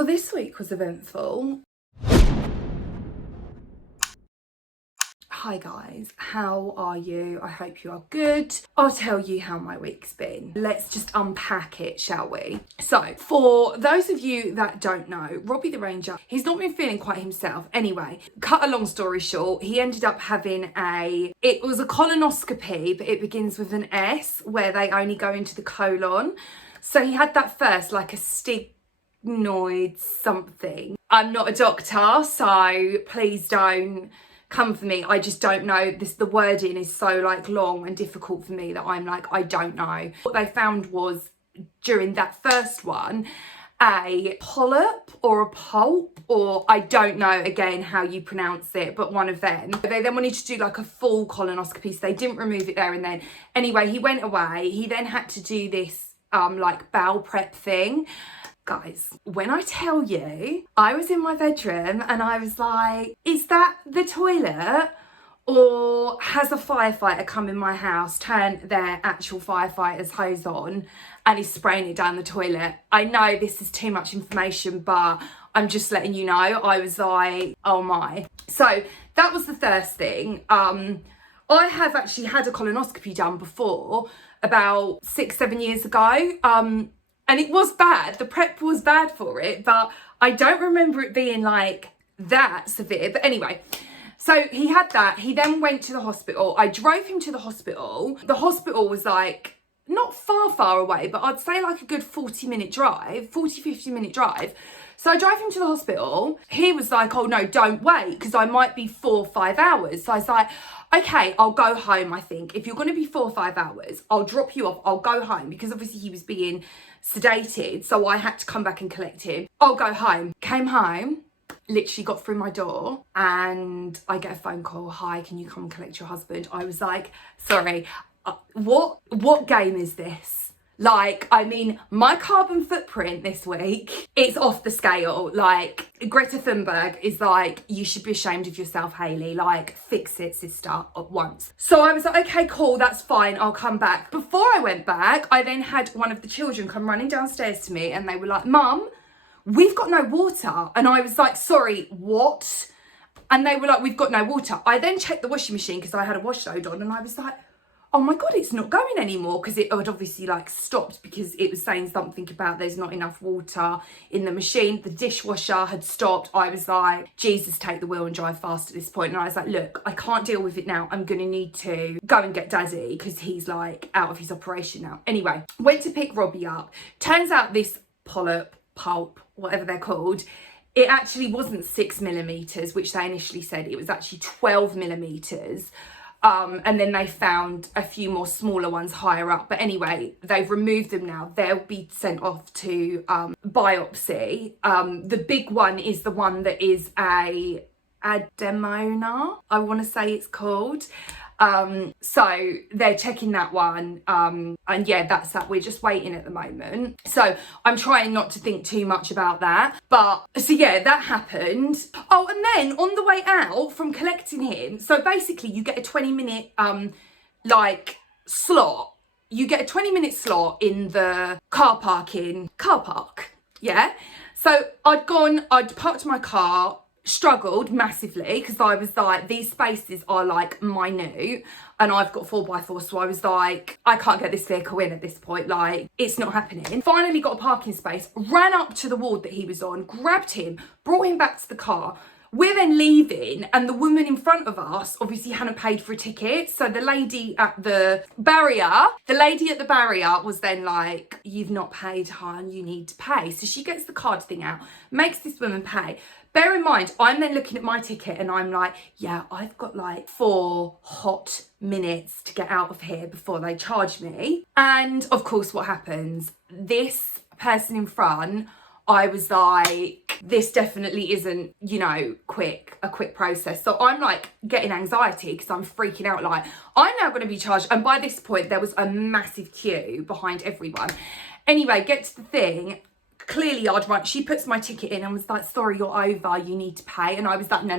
Well, this week was eventful. Hi guys, how are you? I hope you are good. I'll tell you how my week's been. Let's just unpack it, shall we? So, for those of you that don't know, Robbie the Ranger, he's not been feeling quite himself. Anyway, cut a long story short, he ended up having it was a colonoscopy, but it begins with an S, where they only go into the colon. So he had that first, like a stignoid something. I'm not a doctor, so please don't come for me. I just don't know. The wording is so like long and difficult for me that I'm like, I don't know. What they found was during that first one, a polyp or a pulp, or I don't know again how you pronounce it, but one of them. They then wanted to do like a full colonoscopy, so they didn't remove it there and then. Anyway, he went away. He then had to do this like bowel prep thing. Guys, when I tell you, I was in my bedroom and I was like, is that the toilet? Or has a firefighter come in my house, turned their actual firefighter's hose on and is spraying it down the toilet? I know this is too much information, but I'm just letting you know. I was like, oh my. So that was the first thing. I have actually had a colonoscopy done before, about 6-7 years ago. And it was bad. The prep was bad for it, but I don't remember it being like that severe. But anyway, so he had that. He then went to the hospital. I drove him to the hospital. The hospital was like not far away, but I'd say like a good 50 minute drive. So I drove him to the hospital. He was like, oh no, don't wait, because I might be 4 or 5 hours. So I was like, okay, I'll go home, I think. If you're going to be 4 or 5 hours, I'll drop you off. I'll go home, because obviously he was being sedated, so I had to come back and collect him. I'll go home. Came home, literally got through my door, and I get a phone call. Hi, can you come and collect your husband? I was like, sorry, what game is this? Like, I mean, my carbon footprint this week, it's off the scale. Like, Greta Thunberg is like, you should be ashamed of yourself, Hayley. Like, fix it, sister, at once. So I was like, okay, cool, that's fine, I'll come back. Before I went back, I then had one of the children come running downstairs to me and they were like, Mum, we've got no water. And I was like, sorry, what? And they were like, we've got no water. I then checked the washing machine because I had a wash load on, and I was like, oh my God, it's not going anymore, because it had obviously like stopped because it was saying something about there's not enough water in the machine. The dishwasher had stopped. I was like, Jesus, take the wheel and drive fast at this point. And I was like, look, I can't deal with it now. I'm going to need to go and get Daddy, because he's like out of his operation now. Anyway, went to pick Robbie up. Turns out this polyp, pulp, whatever they're called, it actually wasn't 6 millimeters, which they initially said. It was actually 12 millimeters. And then they found a few more smaller ones higher up. But anyway, they've removed them now. They'll be sent off to biopsy. The big one is the one that is a adenoma, I want to say it's called. So they're checking that one. And yeah, that's that. We're just waiting at the moment. So I'm trying not to think too much about that. But so yeah, that happened. Oh, and then on the way out from collecting him, so basically you get a 20-minute like slot. You get a 20-minute slot in the car park. Yeah. So I'd parked my car, struggled massively, because I was like, these spaces are like minute and I've got 4x4, so I was like, I can't get this vehicle in at this point, like it's not happening. Finally got a parking space, ran up to the ward that he was on, grabbed him, brought him back to the car. We're then leaving, and the woman in front of us obviously hadn't paid for a ticket. So the lady at the barrier was then like, you've not paid, hon, you need to pay. So she gets the card thing out, makes this woman pay. Bear in mind, I'm then looking at my ticket and I'm like, yeah, I've got like 4 hot minutes to get out of here before they charge me. And of course, what happens? This person in front, I was like, this definitely isn't, you know, a quick process. So I'm like getting anxiety because I'm freaking out, like, I'm now going to be charged. And by this point, there was a massive queue behind everyone. Anyway, get to the thing. Clearly I'd run. She puts my ticket in and was like, sorry, you're over, you need to pay. And I was like, no.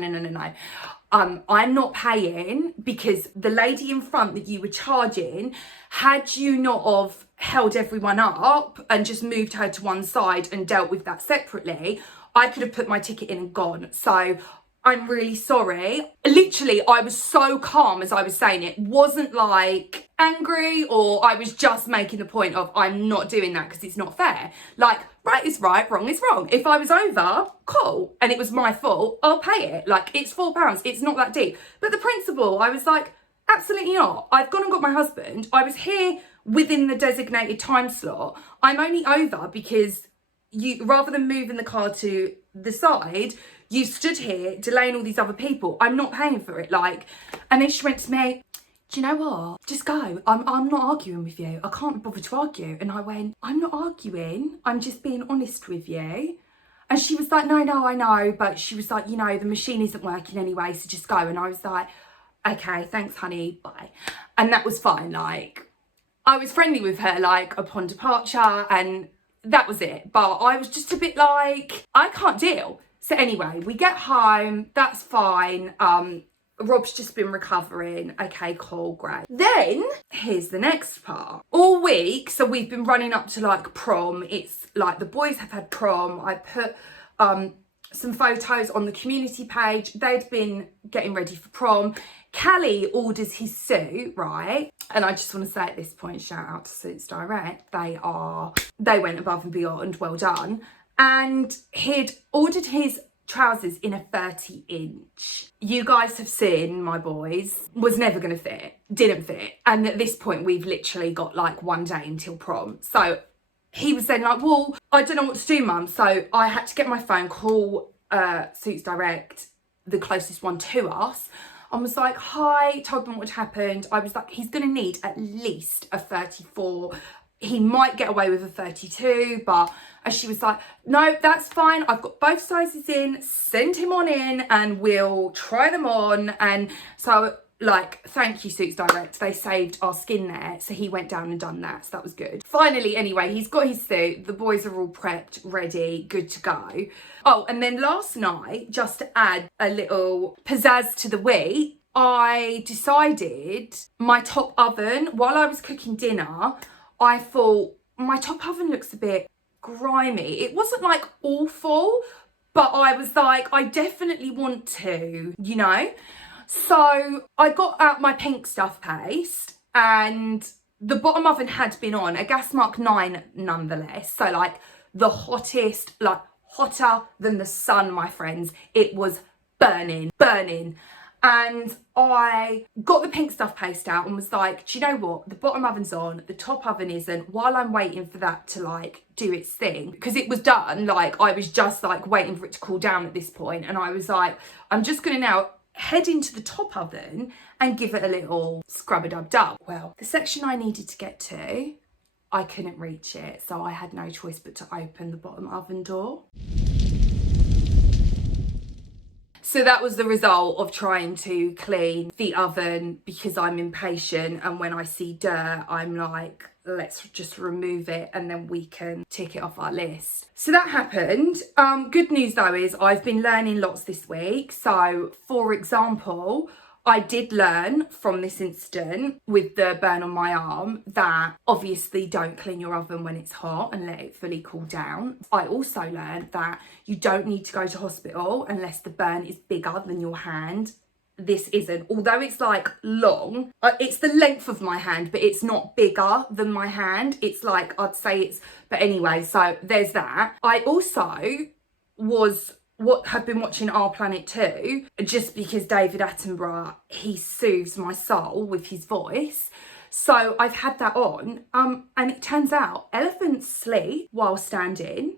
I'm not paying because the lady in front that you were charging, had you not have held everyone up and just moved her to one side and dealt with that separately, I could have put my ticket in and gone. So I'm really sorry. Literally, I was so calm as I was saying it. Wasn't like angry, or I was just making the point of I'm not doing that because it's not fair. Like, right is right, wrong is wrong. If I was over, cool, and it was my fault, I'll pay it. Like, it's £4. It's not that deep. But the principal, I was like, absolutely not. I've gone and got my husband. I was here within the designated time slot. I'm only over because you, rather than moving the car to the side, you stood here delaying all these other people. I'm not paying for it. Like, and then she went to me, do you know what? Just go. I'm not arguing with you. I can't bother to argue. And I went, I'm not arguing. I'm just being honest with you. And she was like, no, I know. But she was like, you know, the machine isn't working anyway, so just go. And I was like, okay, thanks, honey, bye. And that was fine. Like, I was friendly with her, like, upon departure, and that was it. But I was just a bit like, I can't deal. So anyway, we get home, that's fine. Rob's just been recovering. Okay, cool, great. Then, here's the next part. All week, so we've been running up to like prom. It's like the boys have had prom. I put some photos on the community page. They'd been getting ready for prom. Callie orders his suit, right? And I just want to say at this point, shout out to Suits Direct. They went above and beyond, well done. And he'd ordered his trousers in a 30-inch. You guys have seen my boys, was never going to fit, didn't fit. And at this point, we've literally got like one day until prom. So he was then like, well, I don't know what to do, mum. So I had to get my phone, call Suits Direct, the closest one to us. I was like, hi, told them what had happened. I was like, he's going to need at least a 34. He might get away with a 32, but and she was like, no, that's fine. I've got both sizes in, send him on in and we'll try them on. And so like, thank you, Suits Direct. They saved our skin there. So he went down and done that. So that was good. Finally, anyway, he's got his suit. The boys are all prepped, ready, good to go. Oh, and then last night, just to add a little pizzazz to the week, I decided my top oven, while I was cooking dinner, I thought my top oven looks a bit grimy. It wasn't like awful, but I was like, I definitely want to, you know? So I got out my pink stuff paste, and the bottom oven had been on, a gas mark 9 nonetheless. So like the hottest, like hotter than the sun, my friends. It was burning. And I got the pink stuff paste out and was like, do you know what? The bottom oven's on, the top oven isn't. While I'm waiting for that to like do its thing, because it was done, like I was just like waiting for it to cool down at this point. And I was like, I'm just gonna now head into the top oven and give it a little scrub-a-dub-dub. Well, the section I needed to get to, I couldn't reach it. So I had no choice but to open the bottom oven door. So that was the result of trying to clean the oven because I'm impatient, and when I see dirt, I'm like, let's just remove it and then we can tick it off our list. So that happened. Good news though is I've been learning lots this week. So for example, I did learn from this incident with the burn on my arm that obviously don't clean your oven when it's hot and let it fully cool down. I also learned that you don't need to go to hospital unless the burn is bigger than your hand. This isn't, although it's like long, it's the length of my hand, but it's not bigger than my hand. It's like, I'd say it's, but anyway, so there's that. I also have been watching Our Planet 2, just because David Attenborough, he soothes my soul with his voice. So I've had that on, and it turns out elephants sleep while standing.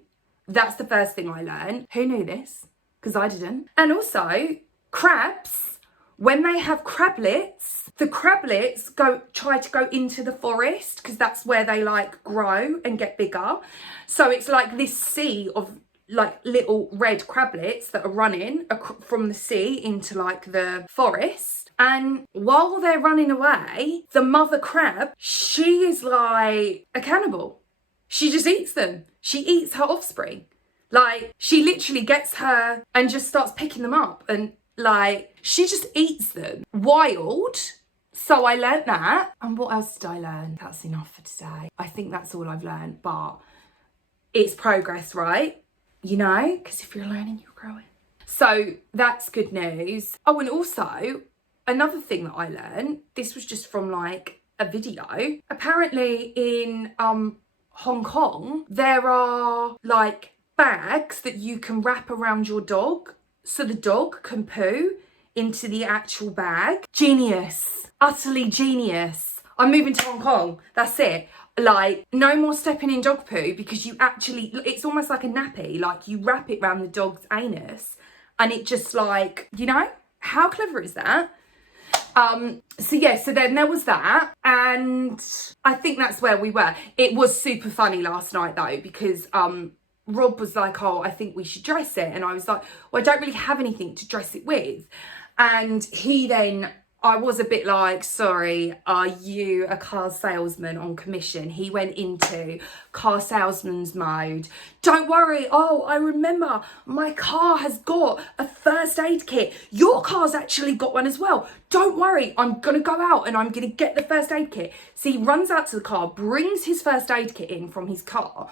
That's the first thing I learned. Who knew this? Because I didn't. And also, crabs, when they have crablets, the crablets try to go into the forest because that's where they like grow and get bigger. So it's like this sea of like little red crablets that are running from the sea into like the forest. And while they're running away, the mother crab, she is like a cannibal. She just eats them. She eats her offspring. Like, she literally gets her and just starts picking them up and Like, she just eats them. Wild. So I learnt that. And what else did I learn? That's enough for today. I think that's all I've learned, but it's progress, right? You know, because if you're learning, you're growing. So that's good news. Oh, and also another thing that I learned, this was just from like a video. Apparently in Hong Kong, there are like bags that you can wrap around your dog so the dog can poo into the actual bag. Genius. Utterly genius. I'm moving to Hong Kong. That's it. Like, no more stepping in dog poo, because you actually, it's almost like a nappy. Like, you wrap it around the dog's anus and it just like, you know, how clever is that? So yeah, so then there was that, and I think that's where we were. It was super funny last night though, because Rob was like, oh, I think we should dress it. And I was like, well, I don't really have anything to dress it with. And he then, I was a bit like, sorry, are you a car salesman on commission? He went into car salesman's mode. Don't worry. Oh, I remember my car has got a first aid kit. Your car's actually got one as well. Don't worry. I'm going to go out and I'm going to get the first aid kit. So he runs out to the car, brings his first aid kit in from his car,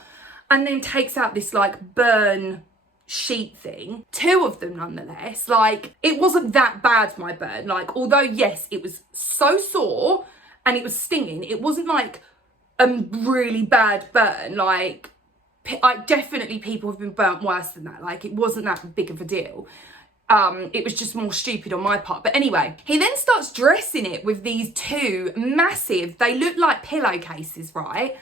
and then takes out this like burn sheet thing, 2 of them nonetheless. Like, it wasn't that bad, my burn. Like, although yes, it was so sore and it was stinging, it wasn't like a really bad burn. Like, definitely people have been burnt worse than that. Like, it wasn't that big of a deal. It was just more stupid on my part. But anyway, he then starts dressing it with these 2 massive, they look like pillowcases, right?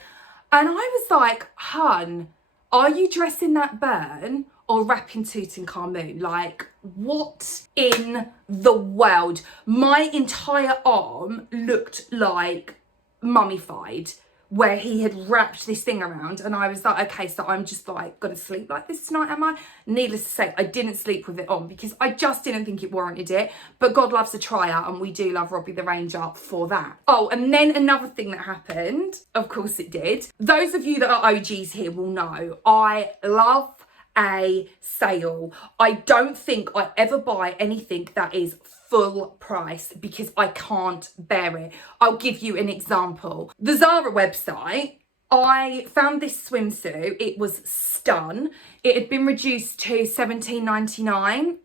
And I was like, hun, are you dressing that burn or wrapping Tutankhamun? Like, what in the world? My entire arm looked like mummified, where he had wrapped this thing around, and I was like, okay, so I'm just like gonna sleep like this tonight, am I? Needless to say, I didn't sleep with it on because I just didn't think it warranted it, but God loves a tryout, and we do love Robbie the Ranger for that. Oh, and then another thing that happened, of course it did. Those of you that are OGs here will know, I love a sale. I don't think I ever buy anything that is full price because I can't bear it. I'll give you an example. The Zara website, I found this swimsuit. It was Stun. It had been reduced to $17.99,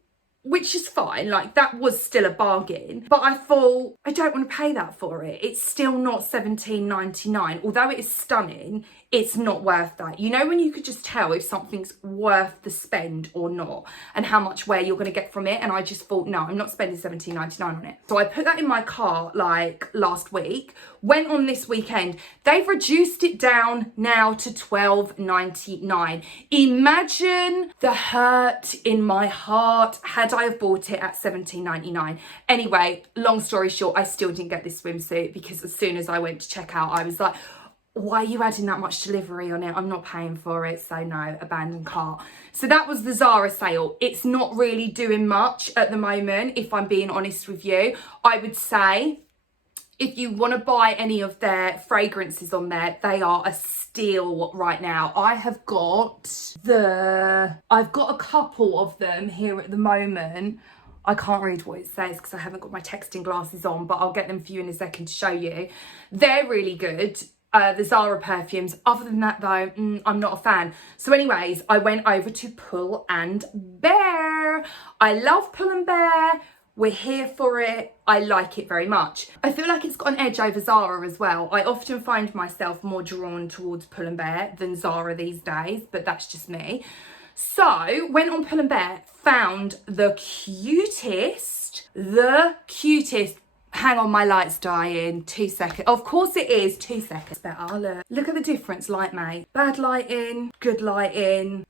which is fine. Like, that was still a bargain. But I thought, I don't want to pay that for it. It's still not $17.99. Although it is stunning, it's not worth that. You know when you could just tell if something's worth the spend or not, and how much wear you're going to get from it? And I just thought, no, I'm not spending $17.99 on it. So I put that in my car like last week, went on this weekend. They've reduced it down now to $12.99. Imagine the hurt in my heart had I have bought it at $17.99. Anyway, long story short, I still didn't get this swimsuit because as soon as I went to check out, I was like, why are you adding that much delivery on it? I'm not paying for it. So no, abandoned cart. So that was the Zara sale. It's not really doing much at the moment, if I'm being honest with you. I would say if you want to buy any of their fragrances on there, they are a steal right now. I've got a couple of them here at the moment. I can't read what it says because I haven't got my texting glasses on, but I'll get them for you in a second to show you. They're really good. The Zara perfumes. Other than that though, I'm not a fan. So anyways, I went over to Pull and Bear. I love Pull and Bear. We're here for it. I like it very much. I feel like it's got an edge over Zara as well. I often find myself more drawn towards Pull and Bear than Zara these days, but that's just me. So went on Pull and Bear, found the cutest, hang on, my light's dying, 2 seconds. Of course it is, 2 seconds. Better look at the difference, light mate. Bad lighting, good lighting.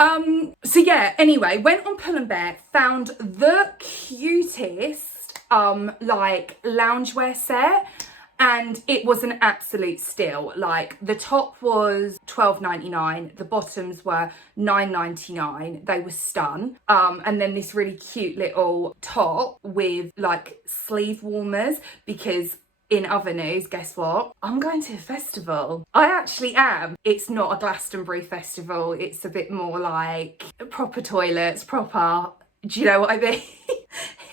So yeah, anyway, went on Pull and Bear, found the cutest, like loungewear set, and it was an absolute steal. Like, the top was $12.99, the bottoms were $9.99. They were Stun. And then this really cute little top with like sleeve warmers, because in other news, guess what? I'm going to a festival. I actually am. It's not a Glastonbury festival. It's a bit more like proper toilets, proper, do you know what I mean?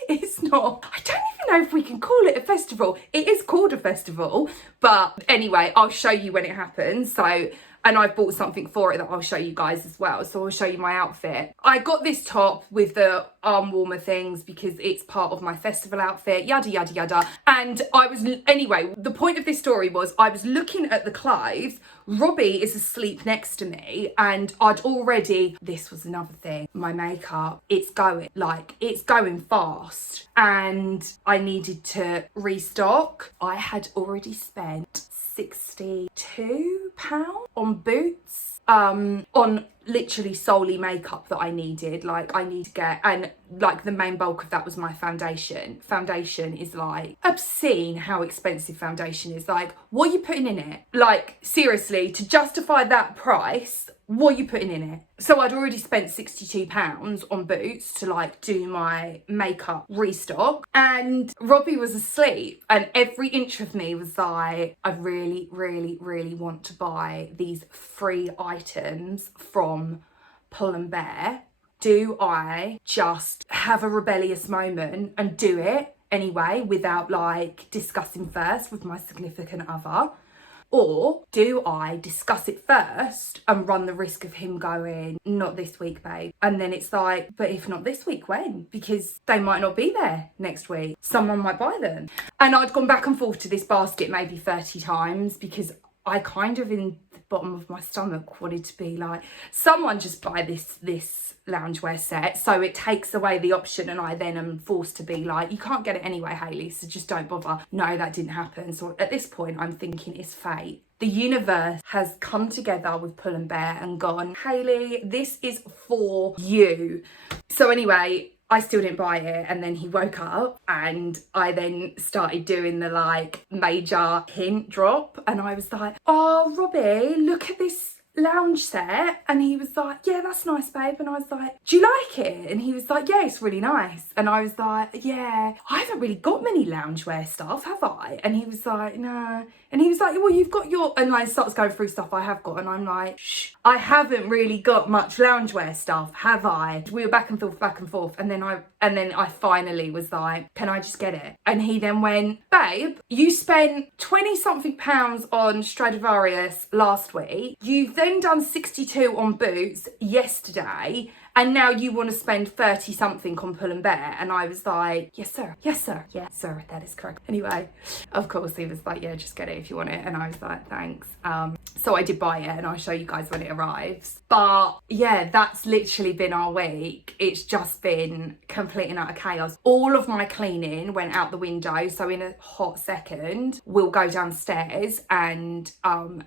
It's not, I don't even know if we can call it a festival. It is called a festival, but anyway, I'll show you when it happens. So, and I've bought something for it that I'll show you guys as well. So I'll show you my outfit. I got this top with the arm warmer things because it's part of my festival outfit, yada, yada, yada. And anyway, the point of this story was I was looking at the clothes. Robbie is asleep next to me and this was another thing, my makeup, it's going fast and I needed to restock. I had already spent £62 on boots, on literally solely makeup that I needed. Like I need to get, and like the main bulk of that was my foundation. Foundation is like obscene how expensive foundation is. Like, what are you putting in it? Like seriously, to justify that price, what are you putting in it? So I'd already spent £62 on boots to like do my makeup restock, and Robbie was asleep and every inch of me was like, I really, really, really want to buy these free items from Pull & Bear. Do I just have a rebellious moment and do it anyway without like discussing first with my significant other? Or do I discuss it first and run the risk of him going, not this week, babe? And then it's like, but if not this week, when? Because they might not be there next week. Someone might buy them. And I'd gone back and forth to this basket maybe 30 times because I kind of in the bottom of my stomach wanted to be like, someone just buy this loungewear set. So it takes away the option and I then am forced to be like, you can't get it anyway, Hayley, so just don't bother. No, that didn't happen. So at this point, I'm thinking it's fate. The universe has come together with Pull & Bear and gone, Hayley, this is for you. So anyway, I still didn't buy it, and then he woke up and I then started doing the like major hint drop and I was like, oh Robbie, look at this lounge set. And he was like, yeah, that's nice, babe. And I was like, do you like it? And he was like, yeah, it's really nice. And I was like, yeah, I haven't really got many loungewear stuff, have I? And he was like, no. And he was like, well, you've got your, and like starts going through stuff I have got, and I'm like, shh, I haven't really got much loungewear stuff, have I? We were back and forth, and then I finally was like, can I just get it? And he then went, babe, you spent 20 something pounds on Stradivarius last week, you've then done 62 on boots yesterday, and now you want to spend 30 something on Pull & Bear. And I was like, yes sir, yes sir, yes sir, that is correct. Anyway, of course he was like, yeah, just get it if you want it. And I was like, thanks. So I did buy it, and I'll show you guys when it arrives. But yeah, that's literally been our week. It's just been complete and utter chaos. All of my cleaning went out the window. So in a hot second, we'll go downstairs and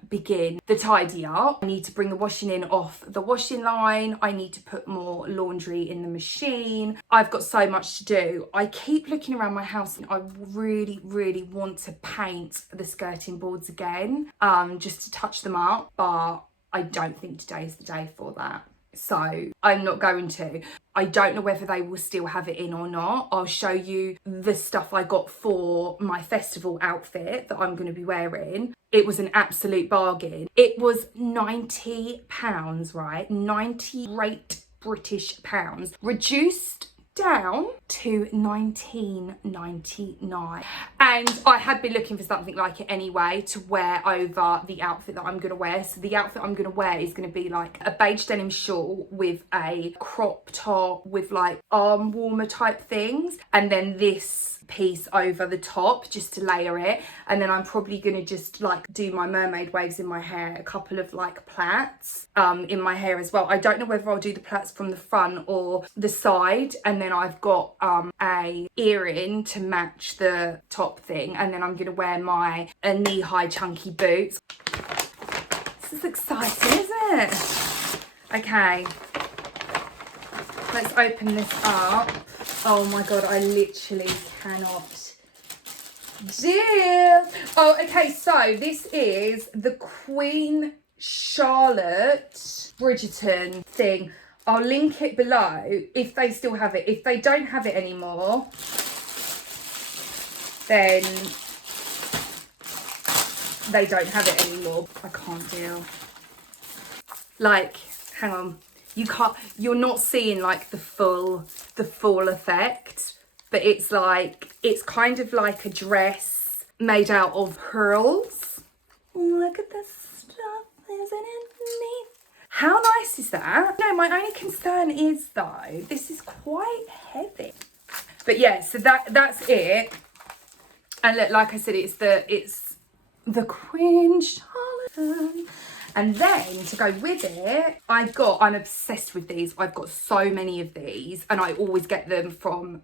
begin the tidy up. I need to bring the washing in off the washing line. I need to put more laundry in the machine. I've got so much to do. I keep looking around my house and I really, really want to paint the skirting boards again, just to touch them up, but I don't think today is the day for that. So I'm not going to. I don't know whether they will still have it in or not. I'll show you the stuff I got for my festival outfit that I'm going to be wearing. It was an absolute bargain. It was £90, right? 90 great British pounds, reduced down to £19.99, and I had been looking for something like it anyway to wear over the outfit that I'm going to wear. So the outfit I'm going to wear is going to be like a beige denim shawl with a crop top with like arm warmer type things, and then this piece over the top just to layer it. And then I'm probably going to just like do my mermaid waves in my hair, a couple of like plaits in my hair as well. I don't know whether I'll do the plaits from the front or the side, and then I've got a earring to match the top thing, and then I'm going to wear my knee-high chunky boots. This is exciting, isn't it? Okay, let's open this up. Oh my god, I literally cannot deal. Oh, okay, so this is the Queen Charlotte Bridgerton thing. I'll link it below if they still have it. If they don't have it anymore, then they don't have it anymore. I can't deal. Like, hang on. You're not seeing like the full effect but it's like, it's kind of like a dress made out of pearls. Look at this stuff, isn't it neat? How nice is that? No, my only concern is though, this is quite heavy. But yeah, so that's it. And look, like I said, it's the Queen Charlotte. And then to go with it, I'm obsessed with these. I've got so many of these and I always get them from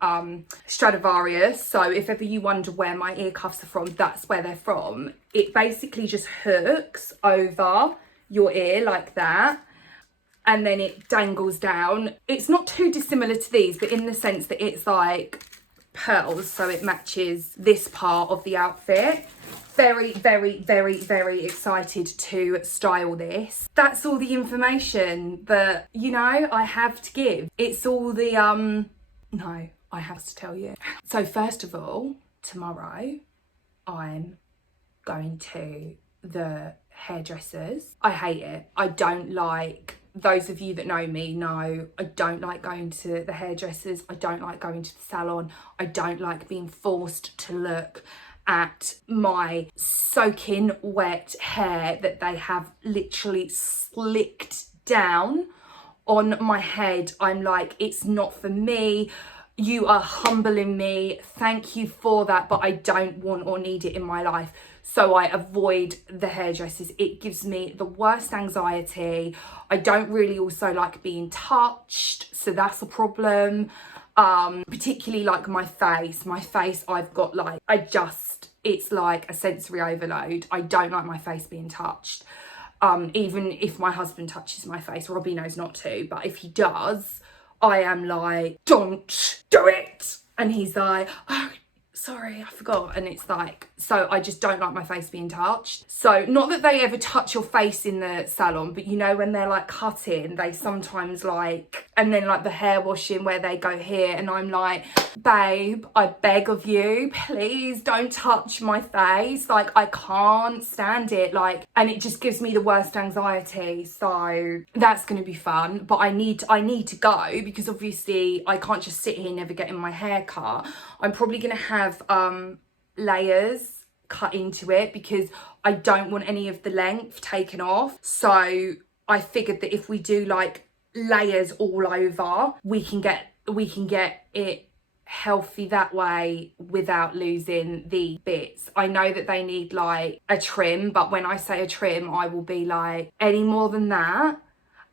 Stradivarius. So if ever you wonder where my ear cuffs are from, that's where they're from. It basically just hooks over your ear like that. And then it dangles down. It's not too dissimilar to these, but in the sense that it's like pearls, so it matches this part of the outfit. Very, very, very, very excited to style this. That's all the information that, you know, I have to give. It's all the, no, I have to tell you. So first of all, tomorrow, I'm going to the hairdressers. I hate it. I don't like, those of you that know me know, I don't like going to the hairdressers. I don't like going to the salon. I don't like being forced to look at my soaking wet hair that they have literally slicked down on my head. I'm like, it's not for me. You are humbling me. Thank you for that, but I don't want or need it in my life. So I avoid the hairdressers. It gives me the worst anxiety. I don't really also like being touched, so that's a problem. Particularly like my face. I've got like, it's like a sensory overload. I don't like my face being touched. Even if my husband touches my face, Robbie knows not to, but if he does, I am like, don't do it. And he's like, oh, sorry, I forgot. And it's like, so I just don't like my face being touched. So not that they ever touch your face in the salon, but you know, when they're like cutting, they sometimes like, and then like the hair washing where they go here and I'm like, babe, I beg of you, please don't touch my face. Like I can't stand it. Like, and it just gives me the worst anxiety. So that's going to be fun, but I need to go because obviously I can't just sit here never getting my hair cut. I'm probably going to have layers cut into it because I don't want any of the length taken off. So I figured that if we do like layers all over, we can get it healthy that way without losing the bits. I know that they need like a trim, but when I say a trim, I will be like, any more than that,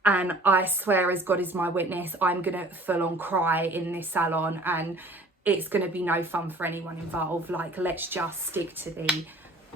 and I swear as God is my witness, I'm gonna full on cry in this salon and it's going to be no fun for anyone involved. Like, let's just stick to the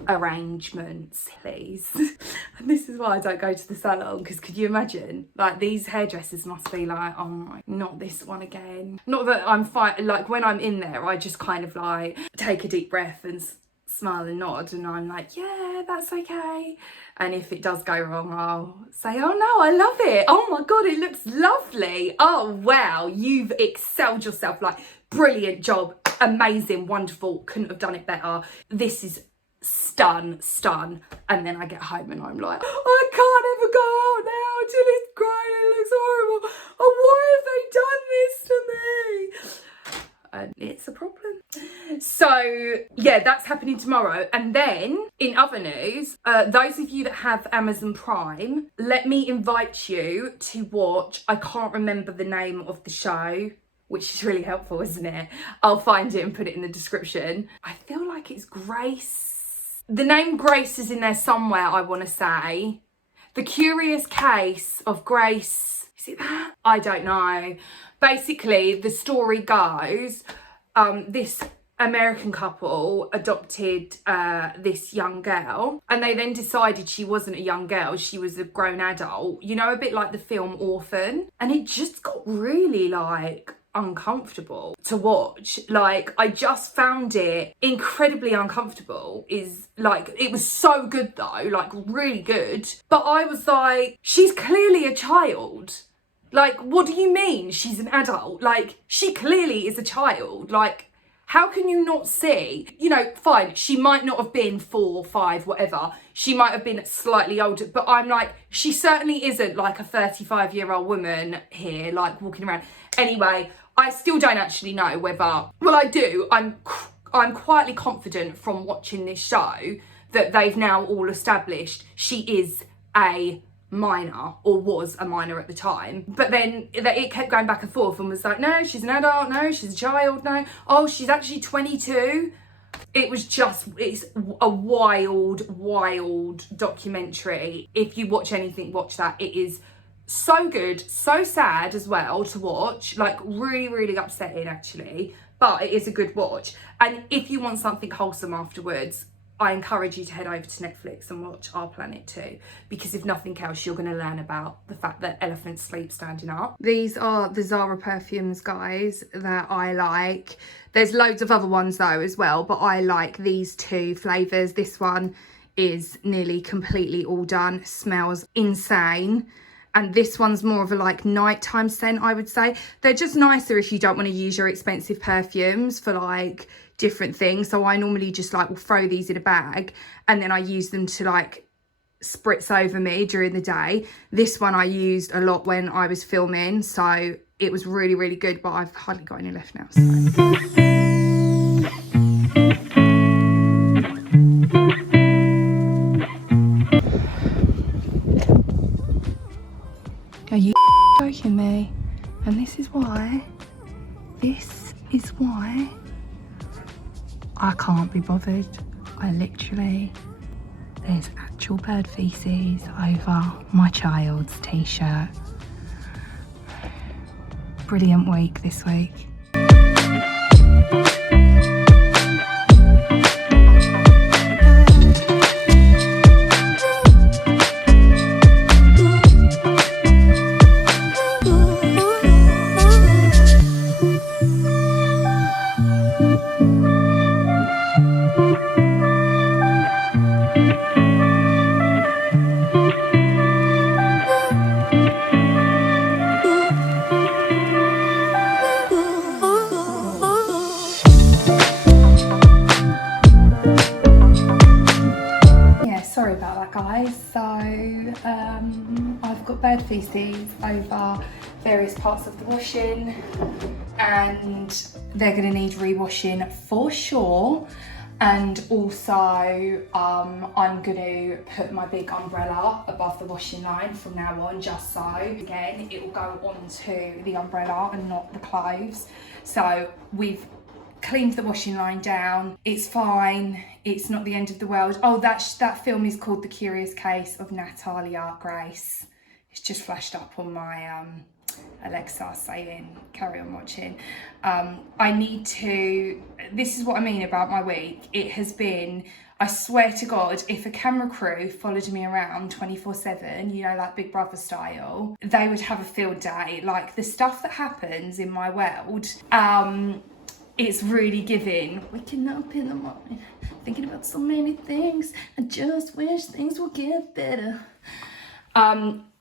arrangements, please. And this is why I don't go to the salon, because could you imagine? Like, these hairdressers must be like, oh my, not this one again. Not that I'm fine. Like, when I'm in there, I just kind of like take a deep breath and smile and nod, and I'm like, yeah, that's okay. And if it does go wrong, I'll say, oh no, I love it. Oh my God, it looks lovely. Oh wow, you've excelled yourself. Like, brilliant job, amazing, wonderful, couldn't have done it better. This is stun. And then I get home and I'm like, I can't ever go out now until it's grown, it looks horrible. Oh, why have they done this to me? And it's a problem. So yeah, that's happening tomorrow. And then in other news, those of you that have Amazon Prime, let me invite you to watch, I can't remember the name of the show, which is really helpful, isn't it? I'll find it and put it in the description. I feel like it's Grace. The name Grace is in there somewhere, I want to say. The Curious Case of Grace. Is it that? I don't know. Basically, the story goes, this American couple adopted this young girl, and they then decided she wasn't a young girl, she was a grown adult. You know, a bit like the film Orphan. And it just got really like uncomfortable to watch. Like, I just found it incredibly uncomfortable. Is like, it was so good though, like really good, but I was like, she's clearly a child. Like, what do you mean she's an adult? Like, she clearly is a child. Like, how can you not see? You know, fine, she might not have been 4, 5, whatever. She might have been slightly older, but I'm like, she certainly isn't like a 35-year-old woman here, like walking around. Anyway, I still don't actually know whether, well, I do. I'm quietly confident from watching this show that they've now all established she is a minor, or was a minor at the time. But then it kept going back and forth and was like, no, she's an adult, no, she's a child, no, oh, she's actually 22. It was just, it's a wild documentary. If you watch anything, watch that. It is so good, so sad as well to watch, like really upsetting actually, but it is a good watch. And if you want something wholesome afterwards, I encourage you to head over to Netflix and watch Our Planet 2, because if nothing else, you're going to learn about the fact that elephants sleep standing up. These are the Zara perfumes, guys, that I like. There's loads of other ones though as well, but I like these two flavours. This one is nearly completely all done, smells insane. And this one's more of a like nighttime scent, I would say. They're just nicer if you don't want to use your expensive perfumes for like different things. So I normally just like will throw these in a bag and then I use them to like spritz over me during the day. This one I used a lot when I was filming, so it was really good, but I've hardly got any left now, so. Are you joking me? And this is why I can't be bothered. I literally, there's actual bird feces over my child's t-shirt. Brilliant week this week. Sorry about that, guys. So I've got bird feces over various parts of the washing and they're going to need re-washing for sure. And also I'm going to put my big umbrella above the washing line from now on, just so again it will go onto the umbrella and not the clothes. So we've cleaned the washing line down, it's fine, it's not the end of the world. Oh, that film is called The Curious Case of Natalia Grace. It's just flashed up on my Alexa saying carry on watching. I need to, this is what I mean about my week. It has been, I swear to God, if a camera crew followed me around 24/7, you know, like Big Brother style, they would have a field day. Like the stuff that happens in my world, it's really giving. Waking up in the morning, thinking about so many things. I just wish things would get better.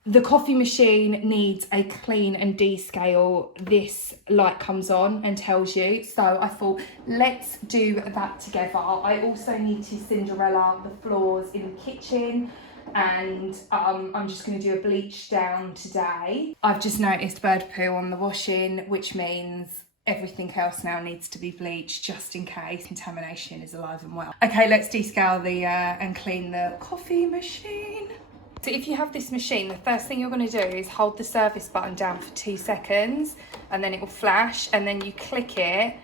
The coffee machine needs a clean and descale. This light comes on and tells you. So I thought, let's do that together. I also need to Cinderella the floors in the kitchen. And I'm just going to do a bleach down today. I've just noticed bird poo on the washing, which means everything else now needs to be bleached just in case contamination is alive and well. Okay, let's descale and clean the coffee machine. So if you have this machine, the first thing you're going to do is hold the service button down for 2 seconds and then it will flash, and then you click it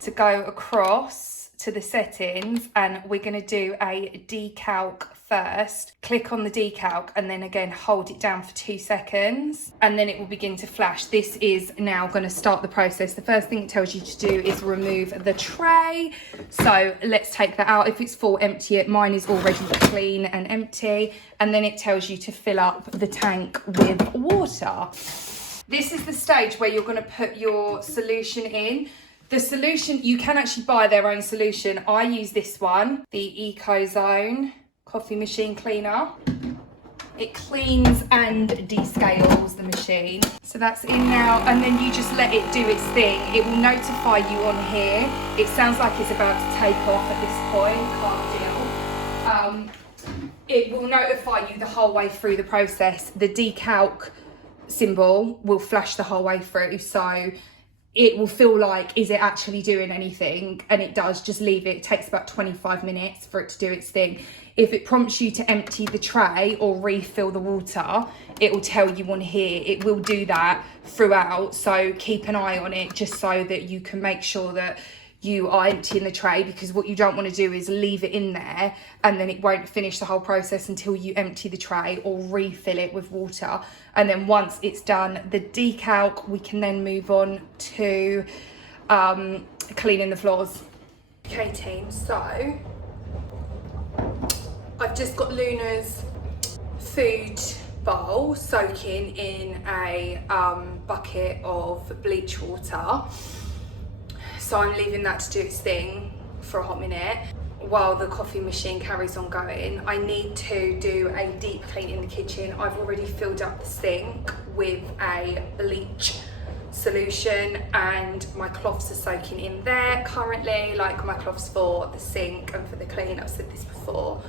to go across to the settings, and we're going to do a decalc first. Click on the decalc and then again hold it down for 2 seconds and then it will begin to flash. This is now going to start the process. The first thing it tells you to do is remove the tray. So let's take that out. If it's full, empty it. Mine is already clean and empty. And then it tells you to fill up the tank with water. This is the stage where you're going to put your solution in. The solution, you can actually buy their own solution. I use this one, the EcoZone coffee machine cleaner. It cleans and descales the machine. So that's in now, and then you just let it do its thing. It will notify you on here. It sounds like it's about to take off at this point, can't deal. It will notify you the whole way through the process. The decalc symbol will flash the whole way through. So it will feel like, is it actually doing anything? And it does. Just leave it. It takes about 25 minutes for it to do its thing. If it prompts you to empty the tray or refill the water, it will tell you on here. It will do that throughout, so keep an eye on it, just so that you can make sure that you are emptying the tray, because what you don't want to do is leave it in there and then it won't finish the whole process until you empty the tray or refill it with water. And then once it's done the decalc, we can then move on to cleaning the floors. Okay team, so I've just got Luna's food bowl soaking in a bucket of bleach water. So I'm leaving that to do its thing for a hot minute while the coffee machine carries on going. I need to do a deep clean in the kitchen. I've already filled up the sink with a bleach solution and my cloths are soaking in there currently, like my cloths for the sink and for the clean. I've said this before.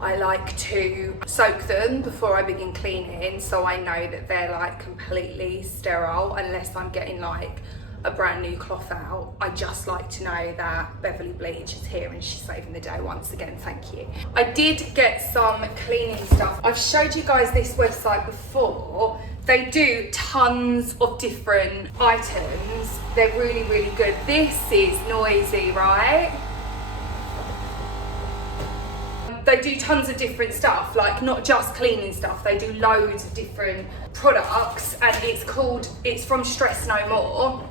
I like to soak them before I begin cleaning, so I know that they're like completely sterile, unless I'm getting like a brand new cloth out. I just like to know that Beverly Bleach is here and she's saving the day once again. Thank you. I did get some cleaning stuff. I've showed you guys this website before. They do tons of different items. They're really, really good. This is noisy, right? They do tons of different stuff, like not just cleaning stuff. They do loads of different products, and it's from Stress No More.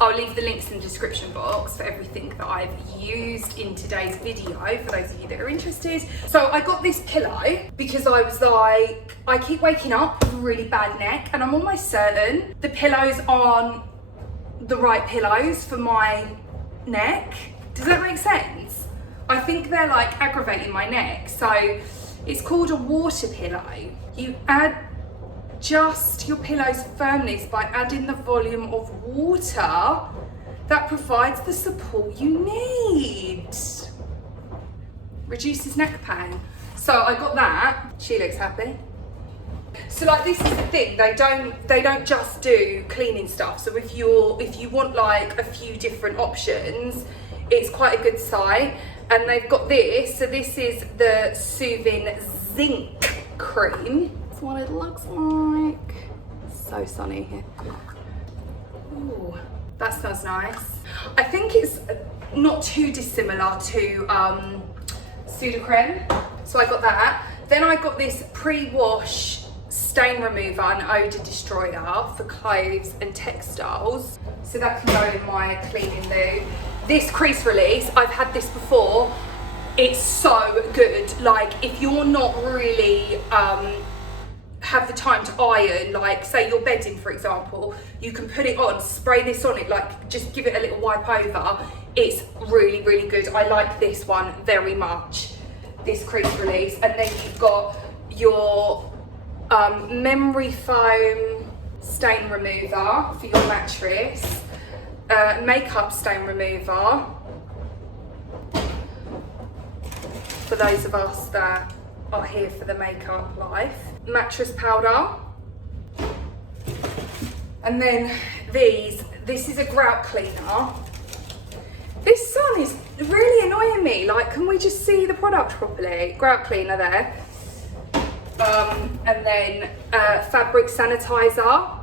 I'll leave the links in the description box for everything that I've used in today's video for those of you that are interested. So I got this pillow because I was like, I keep waking up with a really bad neck and I'm almost certain the pillows aren't the right pillows for my neck. Does that make sense? I think they're like aggravating my neck. So it's called a water pillow. You adjust your pillow's firmness by adding the volume of water that provides the support you need. Reduces neck pain. So I got that. She looks happy. So like, this is the thing, they don't just do cleaning stuff. So if you want like a few different options, it's quite a good site. And they've got this. So this is the Soothing Zinc Cream. That's what it looks like. So sunny here. Ooh, that smells nice. I think it's not too dissimilar to Sudocrem. So I got that. Then I got this pre-wash stain remover and odour destroyer for clothes and textiles. So that can go in my cleaning loo. This crease release, I've had this before. It's so good. Like, if you're not really have the time to iron, like say you're bedding for example, you can put it on, spray this on it, like just give it a little wipe over. It's really, really good. I like this one very much, this crease release. And then you've got your memory foam stain remover for your mattress. Makeup stain remover for those of us that are here for the makeup life. Mattress powder. And then this is a grout cleaner. This sun is really annoying me. Like, can we just see the product properly? Grout cleaner there. And then fabric sanitizer.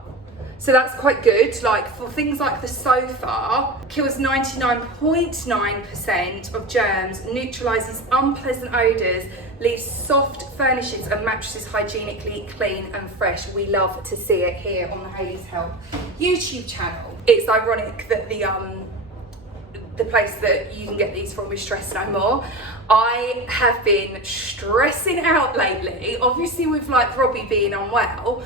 So that's quite good, like for things like the sofa, kills 99.9% of germs, neutralises unpleasant odours, leaves soft furnishings and mattresses hygienically clean and fresh. We love to see it here on the Hayley's Help YouTube channel. It's ironic that the place that you can get these from is Stress No More. I have been stressing out lately, obviously with like Robbie being unwell.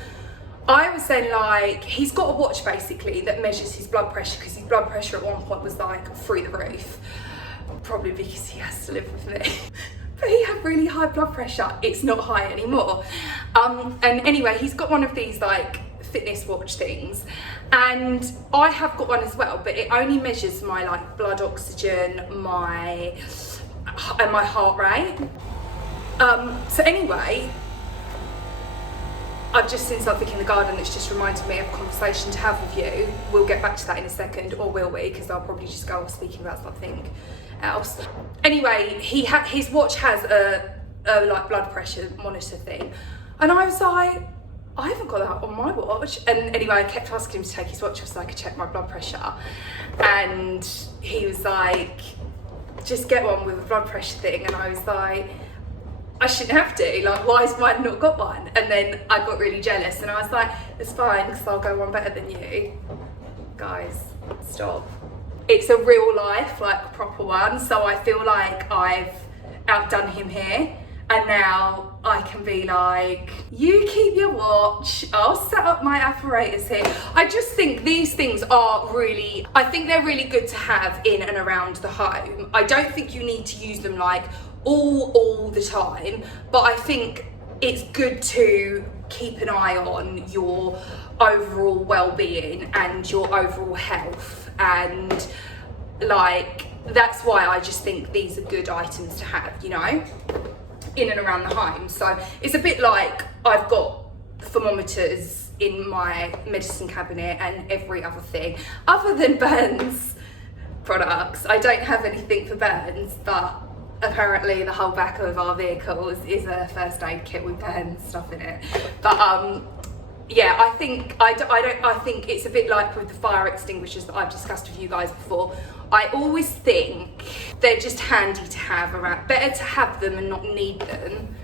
I was then like, he's got a watch basically that measures his blood pressure, because his blood pressure at one point was like through the roof, probably because he has to live with me. But he had really high blood pressure. It's not high anymore. And anyway, he's got one of these like fitness watch things, and I have got one as well, but it only measures my like blood oxygen, and my heart rate. So anyway, I've just seen something in the garden that's just reminded me of a conversation to have with you. We'll get back to that in a second, or will we? Because I'll probably just go off speaking about something else. Anyway, his watch has a like blood pressure monitor thing, and I was like, I haven't got that on my watch. And anyway, I kept asking him to take his watch off so I could check my blood pressure, and he was like, just get one with a blood pressure thing. And I was like, I shouldn't have to, like, why has mine not got one? And then I got really jealous, and I was like, it's fine, because I'll go one better than you. Guys, stop. It's a real life, like, proper one, so I feel like I've outdone him here, and now I can be like, you keep your watch, I'll set up my apparatus here. I just think these things are really, I think they're really good to have in and around the home. I don't think you need to use them like all the time, but I think it's good to keep an eye on your overall well-being and your overall health, and like, that's why I just think these are good items to have, you know, in and around the home. So it's a bit like I've got thermometers in my medicine cabinet and every other thing other than burns products. I don't have anything for burns, but apparently the whole back of our vehicles is a first aid kit with burn stuff in it. But yeah, I think I think it's a bit like with the fire extinguishers that I've discussed with you guys before. I always think they're just handy to have around. Better to have them and not need them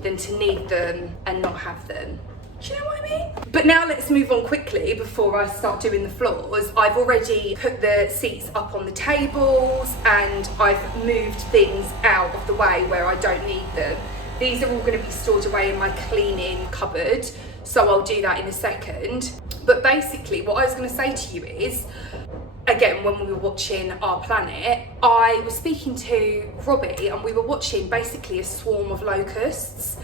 than to need them and not have them. Do you know what I mean? But now let's move on quickly before I start doing the floors. I've already put the seats up on the tables, and I've moved things out of the way where I don't need them. These are all going to be stored away in my cleaning cupboard, so I'll do that in a second. But basically what I was going to say to you is, again, when we were watching Our Planet, I was speaking to Robbie, and we were watching basically a swarm of locusts,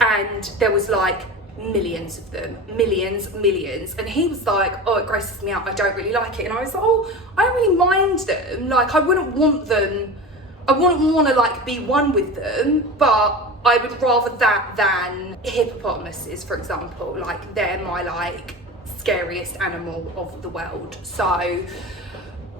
and there was like millions of them, millions, and he was like, oh, it grosses me out, I don't really like it. And I was like, oh, I don't really mind them, like, I wouldn't want them, I wouldn't want to like be one with them, but I would rather that than hippopotamuses, for example. Like, they're my like scariest animal of the world. So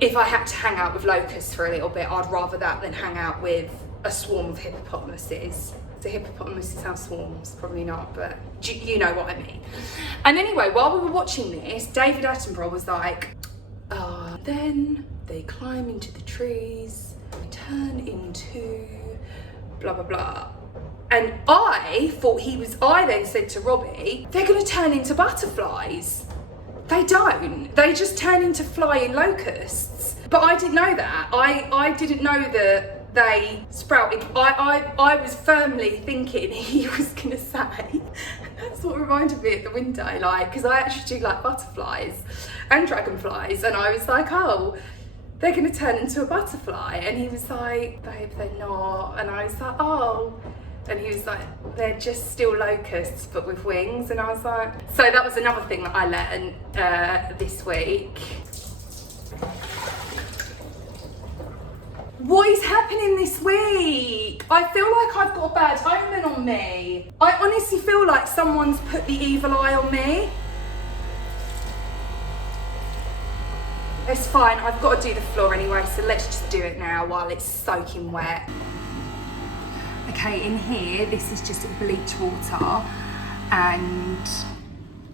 if I had to hang out with locusts for a little bit, I'd rather that than hang out with a swarm of hippopotamuses. The hippopotamuses have swarms, probably not, but you know what I mean. And anyway, while we were watching this, David Attenborough was like, then they climb into the trees, they turn into blah, blah, blah. And I then said to Robbie, they're gonna turn into butterflies. They don't, they just turn into flying locusts. But I didn't know that. I didn't know that they sprouted. I was firmly thinking he was gonna say, that's what reminded me at the window, like, because I actually do like butterflies and dragonflies, and I was like, oh, they're gonna turn into a butterfly. And he was like, babe, they're not. And I was like, oh. And he was like, they're just still locusts but with wings. And I was like, so that was another thing that I learned this week. What is happening this week? I feel like I've got a bad omen on me. I honestly feel like someone's put the evil eye on me. It's fine, I've got to do the floor anyway, so let's just do it now while it's soaking wet. Okay, in here, this is just bleach water, and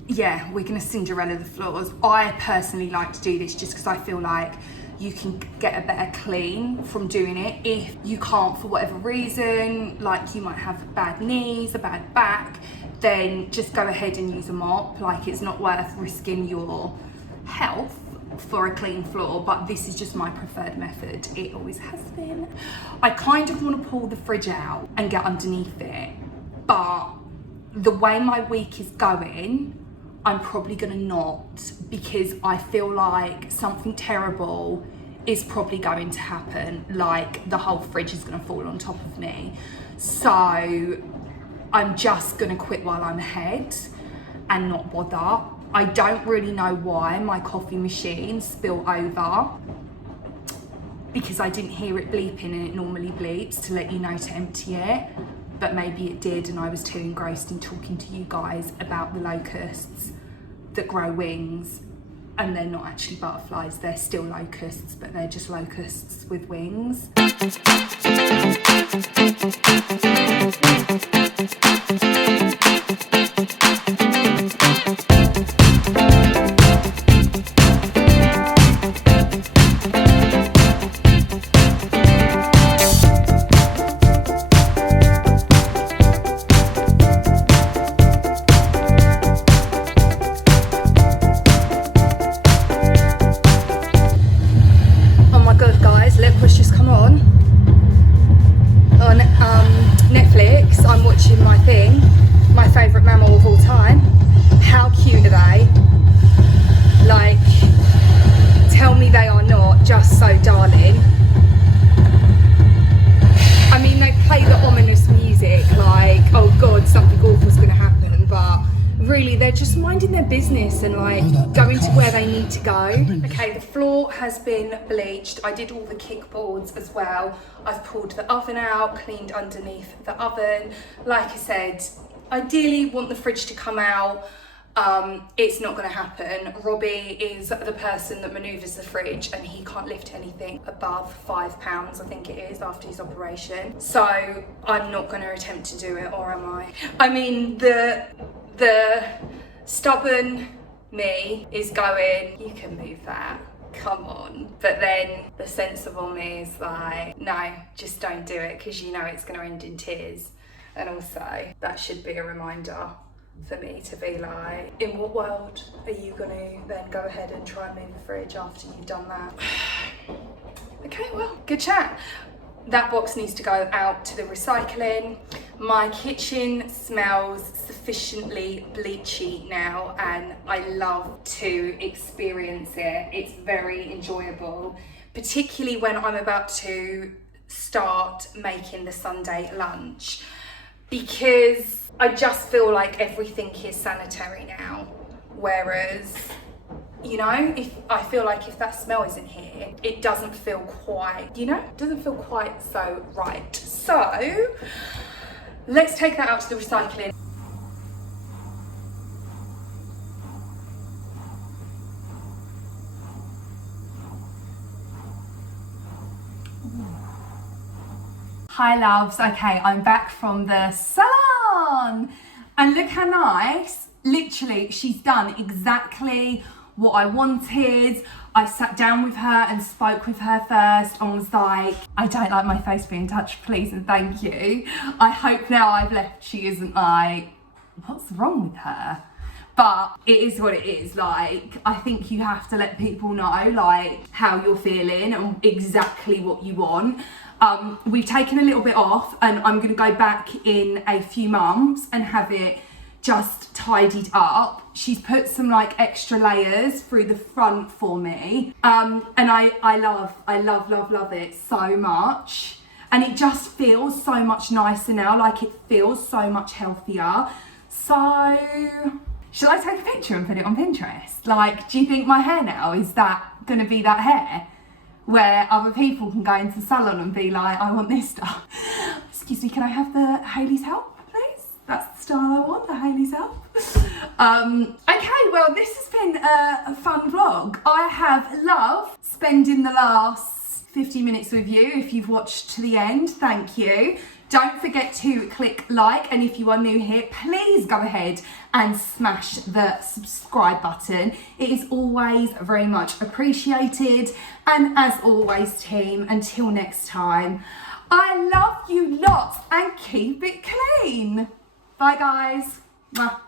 yeah, we're gonna Cinderella the floors. I personally like to do this just because I feel like you can get a better clean from doing it. If you can't, for whatever reason, like you might have bad knees, a bad back, then just go ahead and use a mop. Like, it's not worth risking your health for a clean floor, but this is just my preferred method. It always has been. I kind of want to pull the fridge out and get underneath it, but the way my week is going, I'm probably gonna not, because I feel like something terrible is probably going to happen. Like, the whole fridge is gonna fall on top of me. So I'm just gonna quit while I'm ahead and not bother. I don't really know why my coffee machine spilled over, because I didn't hear it bleeping, and it normally bleeps to let you know to empty it. but maybe it did and I was too engrossed in talking to you guys about the locusts that grow wings, and they're not actually butterflies, they're still locusts, but they're just locusts with wings. Netflix, I'm watching my thing, my favourite mammal of all time. How cute are they? Like, tell me they are not just so darling. I mean, they play the ominous music like, oh god, something awful's gonna happen, but really they're just minding their business and like going to where they need to go. Okay, the floor has been bleached. I did all the kickboards as well. I've pulled the oven out, cleaned underneath the oven. Like I said, ideally want the fridge to come out. It's not going to happen. Robbie is the person that manoeuvres the fridge and he can't lift anything above 5 pounds, I think it is, after his operation. So I'm not going to attempt to do it, or am I? I mean, the stubborn me is going, you can move that, come on. But then the sensible me is like, no, just don't do it, because you know it's going to end in tears. And also, that should be a reminder for me to be like, in what world are you going to then go ahead and try and move the fridge after you've done that? Okay, well, good chat. That box needs to go out to the recycling. My kitchen smells sufficiently bleachy now and I love to experience it. It's very enjoyable, particularly when I'm about to start making the Sunday lunch, because I just feel like everything is sanitary now, whereas, you know, if I feel like if that smell isn't here, it doesn't feel quite, you know, doesn't feel quite so right. So let's take that out to the recycling. Hi loves, okay, I'm back from the salon and look how nice. Literally, she's done exactly what I wanted. I sat down with her and spoke with her first and was like, I don't like my face being touched, please and thank you. I hope now I've left she isn't like, what's wrong with her? But it is what it is. Like, I think you have to let people know like how you're feeling and exactly what you want. We've taken a little bit off and I'm gonna go back in a few months and have it just tidied up. She's put some like extra layers through the front for me. And I love it so much. And it just feels so much nicer now, like it feels so much healthier. So, should I take a picture and put it on Pinterest? Like, do you think my hair now is that gonna be that hair? Where other people can go into the salon and be like, I want this stuff. Excuse me, can I have the Hayley's help, please? That's the style I want, the Hayley's help. Okay, well, this has been a fun vlog. I have loved spending the last 50 minutes with you. If you've watched to the end, thank you. Don't forget to click like, and if you are new here, please go ahead and smash the subscribe button. It is always very much appreciated. And as always, team, until next time, I love you lots and keep it clean. Bye, guys. Mwah.